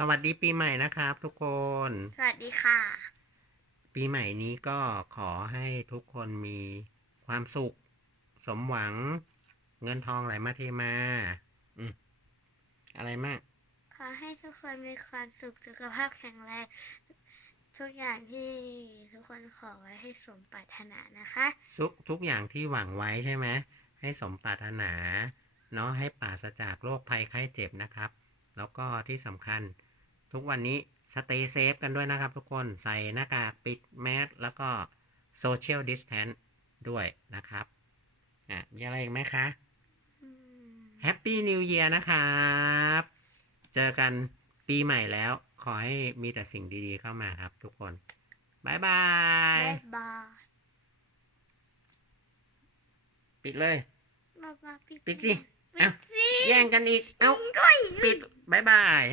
สวัสดีปีใหม่นะครับ ทุกคน สวัสดีค่ะ ปีใหม่นี้ก็ขอให้ทุกคนมีความสุข สมหวัง เงินทองไหลมาเทมาอืมอะไรมาก ขอให้ทุกคนมีความสุขสุขภาพแข็งแรงทุกอย่างที่ทุกคนขอไว้ให้สมปรารถนานะคะทุกทุกอย่างที่หวังไว้ใช่ไหมให้สมปรารถนา เนาะให้ปราศจากโรคภัยไข้เจ็บนะครับ แล้วก็ที่สำคัญ ทุกวันนี้สเตย์เซฟกันด้วยนะครับทุกคนใส่หน้ากากปิดแมสแล้วก็โซเชียลดิสแทนด้วยนะครับอะมีอะไรอีกไหมคะอืมแฮปปี้นิวเ a ียร์นะครับ เจอกันปีใหม่แล้ว ขอให้มีแต่สิ่งดีๆเข้ามาครับทุกคนบายบายบ๊ายบาย ปิดเลยบ๊ายบายปิดสิ ปิเอ้าดสิ แย่งกันอีก เอ้าก้อยปิดบายบาย